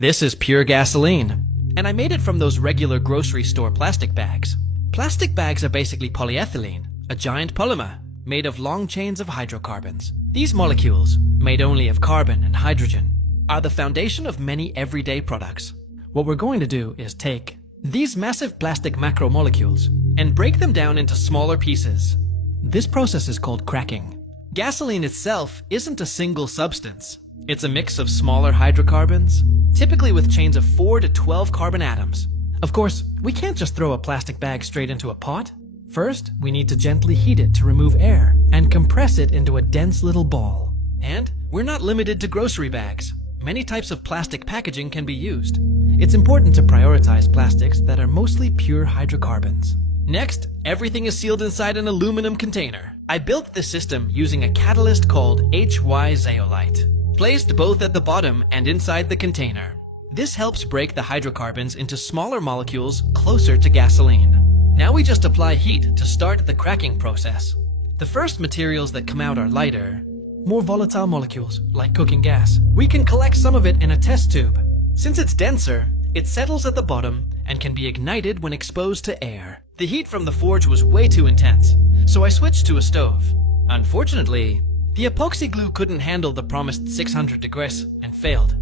This is pure gasoline, and I made it from those regular grocery store plastic bags. Plastic bags are basically polyethylene, a giant polymer made of long chains of hydrocarbons. These molecules, made only of carbon and hydrogen, are the foundation of many everyday products. What we're going to do is take these massive plastic macromolecules and break them down into smaller pieces. This process is called cracking. Gasoline itself isn't a single substance. It's a mix of smaller hydrocarbons, typically with chains of 4 to 12 carbon atoms. Of course, we can't just throw a plastic bag straight into a pot. First, we need to gently heat it to remove air and compress it into a dense little ball. And we're not limited to grocery bags. Many types of plastic packaging can be used. It's important to prioritize plastics that are mostly pure hydrocarbons. Next, everything is sealed inside an aluminum container. I built this system using a catalyst called HY zeolite, placed both at the bottom and inside the container. This helps break the hydrocarbons into smaller molecules closer to gasoline. Now we just apply heat to start the cracking process. The first materials that come out are lighter, more volatile molecules, like cooking gas. We can collect some of it in a test tube. Since it's denser, it settles at the bottom and can be ignited when exposed to air. The heat from the forge was way too intense, so I switched to a stove. Unfortunately, the epoxy glue couldn't handle the promised 600 degrees and failed.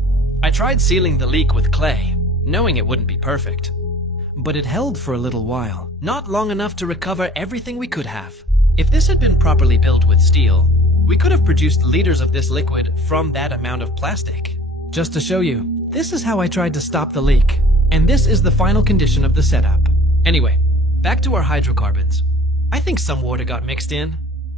I tried sealing the leak with clay, knowing it wouldn't be perfect. But it held for a little while, not long enough to recover everything we could have. If this had been properly built with steel, we could have produced liters of this liquid from that amount of plastic. Just to show you, this is how I tried to stop the leak, and this is the final condition of the setup. Anyway, back to our hydrocarbons. I think some water got mixed in,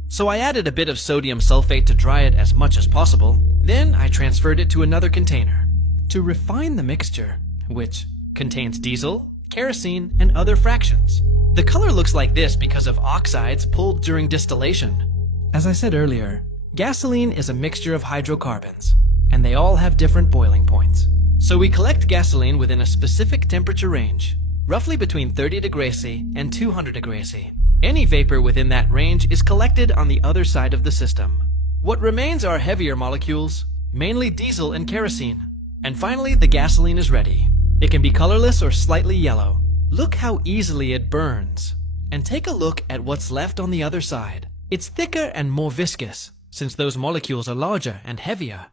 so I added a bit of sodium sulfate to dry it as much as possible. Then I transferred it to another container to refine the mixture, which contains diesel, kerosene, and other fractions. The color looks like this because of oxides pulled during distillation. As I said earlier, gasoline is a mixture of hydrocarbons, and they all have different boiling points. So we collect gasoline within a specific temperature range, roughly between 30 degrees C and 200 degrees C. Any vapor within that range is collected on the other side of the system. What remains are heavier molecules, mainly diesel and kerosene. And finally, the gasoline is ready. It can be colorless or slightly yellow. Look how easily it burns. And take a look at what's left on the other side. It's thicker and more viscous, since those molecules are larger and heavier.